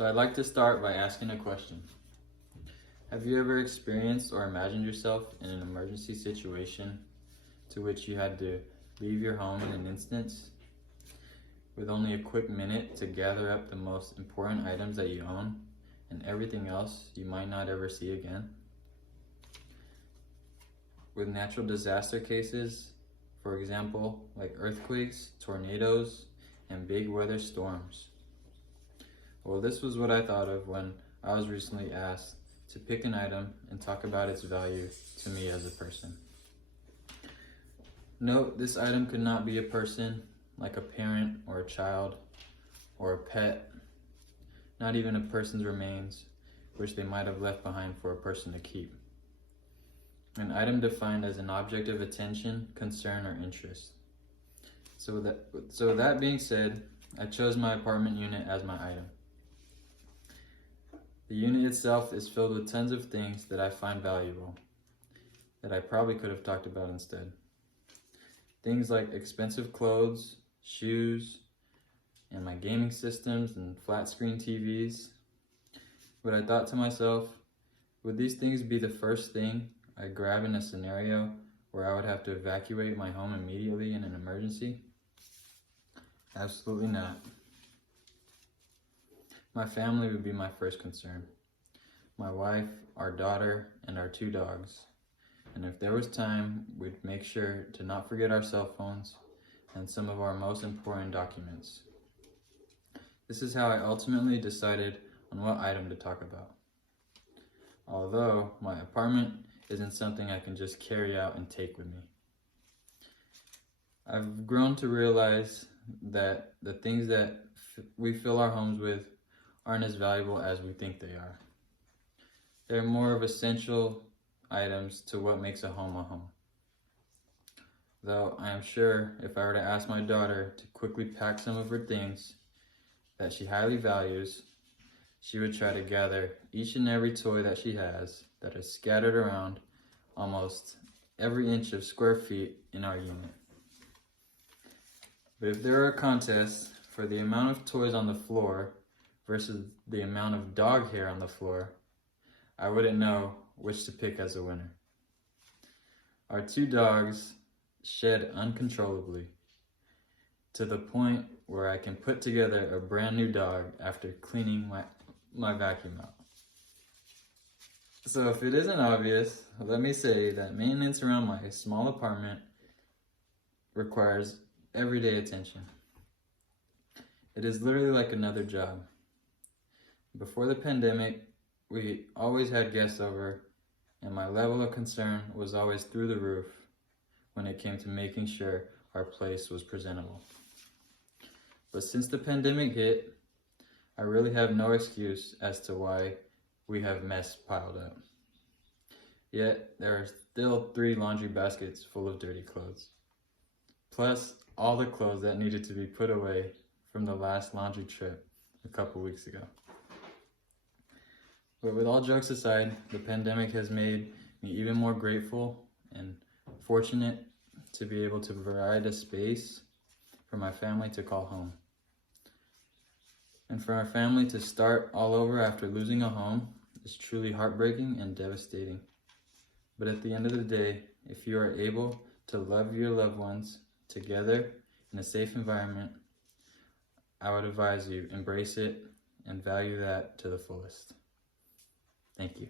So I'd like to start by asking a question. Have you ever experienced or imagined yourself in an emergency situation to which you had to leave your home in an instant with only a quick minute to gather up the most important items that you own and everything else you might not ever see again? With natural disaster cases, for example, like earthquakes, tornadoes, and big weather storms. Well, this was what I thought of when I was recently asked to pick an item and talk about its value to me as a person. Note, this item could not be a person, like a parent or a child or a pet, not even a person's remains, which they might have left behind for a person to keep. An item defined as an object of attention, concern, or interest. So with that being said, I chose my apartment unit as my item. The unit itself is filled with tons of things that I find valuable, that I probably could have talked about instead. Things like expensive clothes, shoes, and my gaming systems and flat screen TVs. But I thought to myself, would these things be the first thing I grab in a scenario where I would have to evacuate my home immediately in an emergency? Absolutely not. My family would be my first concern. My wife, our daughter, and our 2 dogs. And if there was time, we'd make sure to not forget our cell phones and some of our most important documents. This is how I ultimately decided on what item to talk about. Although my apartment isn't something I can just carry out and take with me. I've grown to realize that the things that we fill our homes with aren't as valuable as we think they are. They're more of essential items to what makes a home. Though I am sure if I were to ask my daughter to quickly pack some of her things that she highly values, she would try to gather each and every toy that she has that is scattered around almost every inch of square feet in our unit. But if there were a contest for the amount of toys on the floor versus the amount of dog hair on the floor, I wouldn't know which to pick as a winner. Our 2 dogs shed uncontrollably to the point where I can put together a brand new dog after cleaning my vacuum out. So if it isn't obvious, let me say that maintenance around my small apartment requires everyday attention. It is literally like another job. Before the pandemic, we always had guests over, and my level of concern was always through the roof when it came to making sure our place was presentable. But since the pandemic hit, I really have no excuse as to why we have mess piled up. Yet, there are still 3 laundry baskets full of dirty clothes. Plus, all the clothes that needed to be put away from the last laundry trip a couple weeks ago. But with all jokes aside, the pandemic has made me even more grateful and fortunate to be able to provide a space for my family to call home. And for our family to start all over after losing a home is truly heartbreaking and devastating. But at the end of the day, if you are able to love your loved ones together in a safe environment, I would advise you embrace it and value that to the fullest. Thank you.